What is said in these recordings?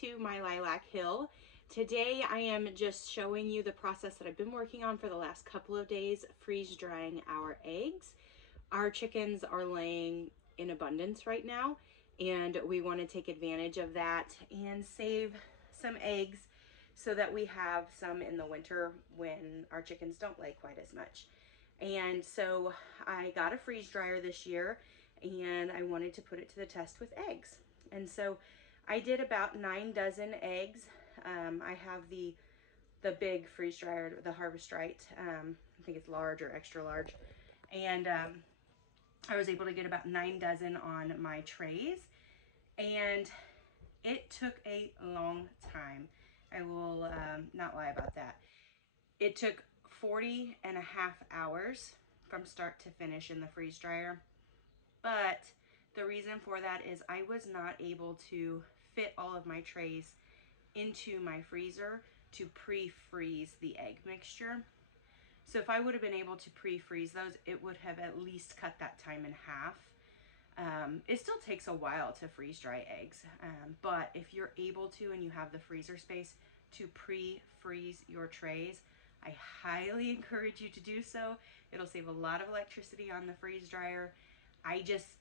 to my lilac hill. Today I am just showing you the process that I've been working on for the last couple of days, freeze drying our eggs. Our chickens are laying in abundance right now, and we want to take advantage of that and save some eggs so that we have some in the winter when our chickens don't lay quite as much. And so I got a freeze dryer this year, and I wanted to put it to the test with eggs. And so I did about 9 dozen eggs. I have the big freeze dryer, the Harvest Right. I think it's large or extra large. And I was able to get about 9 dozen on my trays. And it took a long time. I will not lie about that. It took 40.5 hours from start to finish in the freeze dryer. But the reason for that is I was not able to fit all of my trays into my freezer to pre-freeze the egg mixture. So if I would have been able to pre-freeze those, it would have at least cut that time in half. It still takes a while to freeze dry eggs, but if you're able to and you have the freezer space to pre-freeze your trays, I highly encourage you to do so. It'll save a lot of electricity on the freeze dryer.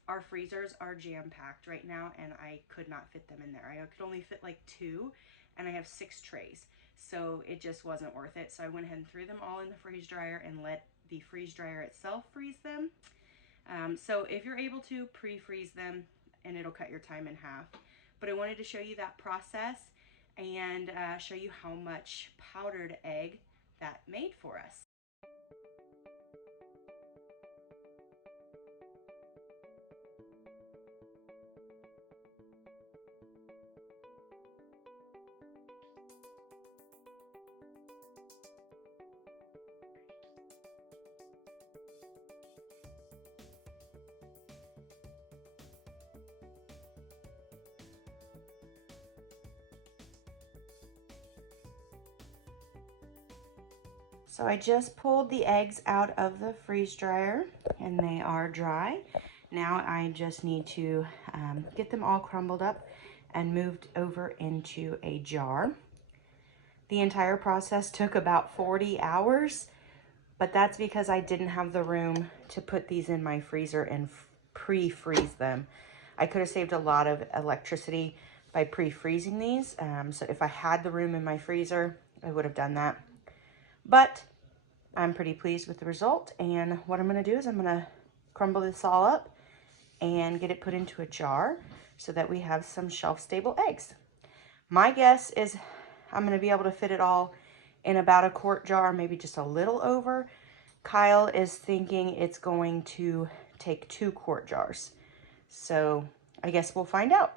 Our freezers are jam-packed right now, and I could not fit them in there. I could only fit like 2, and I have 6 trays. So it just wasn't worth it. So I went ahead and threw them all in the freeze dryer and let the freeze dryer itself freeze them. So if you're able to pre-freeze them, and it'll cut your time in half. But I wanted to show you that process and show you how much powdered egg that made for us. So I just pulled the eggs out of the freeze dryer and they are dry. Now I just need to get them all crumbled up and moved over into a jar. The entire process took about 40 hours, but that's because I didn't have the room to put these in my freezer and pre-freeze them. I could have saved a lot of electricity by pre-freezing these. So if I had the room in my freezer, I would have done that. But I'm pretty pleased with the result, and what I'm going to do is I'm going to crumble this all up and get it put into a jar so that we have some shelf-stable eggs. My guess is I'm going to be able to fit it all in about a quart jar, maybe just a little over. Kyle is thinking it's going to take 2 quart jars. So I guess we'll find out.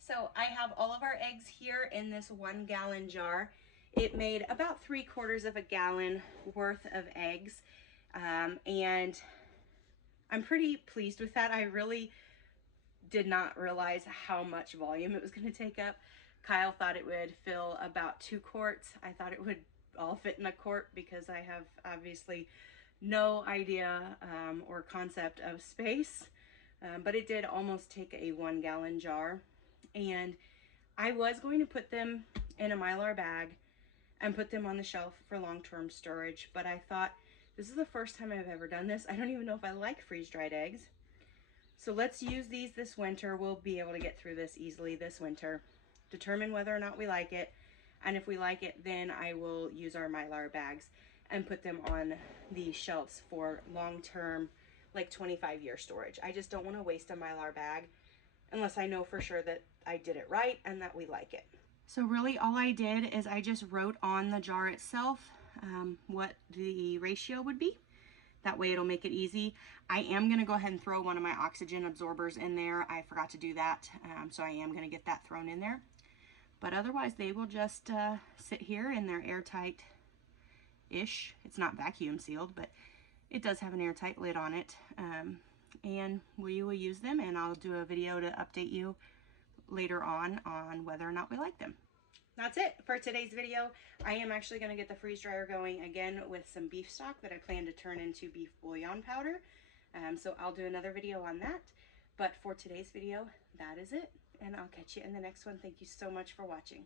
So I have all of our eggs here in this 1 gallon jar. It made about 3/4 of a gallon worth of eggs. And I'm pretty pleased with that. I really did not realize how much volume it was going to take up. Kyle thought it would fill about 2 quarts. I thought it would all fit in a quart because I have obviously no idea or concept of space. But it did almost take a 1 gallon jar. And I was going to put them in a Mylar bag and put them on the shelf for long-term storage, but I thought this is the first time I've ever done this. I don't even know if I like freeze-dried eggs. So let's use these this winter. We'll be able to get through this easily this winter, determine whether or not we like it, and if we like it, then I will use our Mylar bags and put them on the shelves for long-term, like 25-year storage. I just don't want to waste a Mylar bag unless I know for sure that I did it right and that we like it. So really all I did is I just wrote on the jar itself what the ratio would be. That way it'll make it easy. I am going to go ahead and throw one of my oxygen absorbers in there. I forgot to do that, so I am going to get that thrown in there. But otherwise they will just sit here in their airtight ish. It's not vacuum sealed, but it does have an airtight lid on it. And we will use them, and I'll do a video to update you later on whether or not we like them. That's it for today's video. I am actually going to get the freeze dryer going again with some beef stock that I plan to turn into beef bouillon powder. So I'll do another video on that. But for today's video, that is it. And I'll catch you in the next one. Thank you so much for watching.